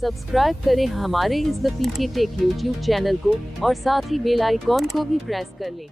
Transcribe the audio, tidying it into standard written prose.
Subscribe करें हमारे इस the PK take YouTube channel को और साथ ही बेल आइकॉन को भी प्रेस कर लें।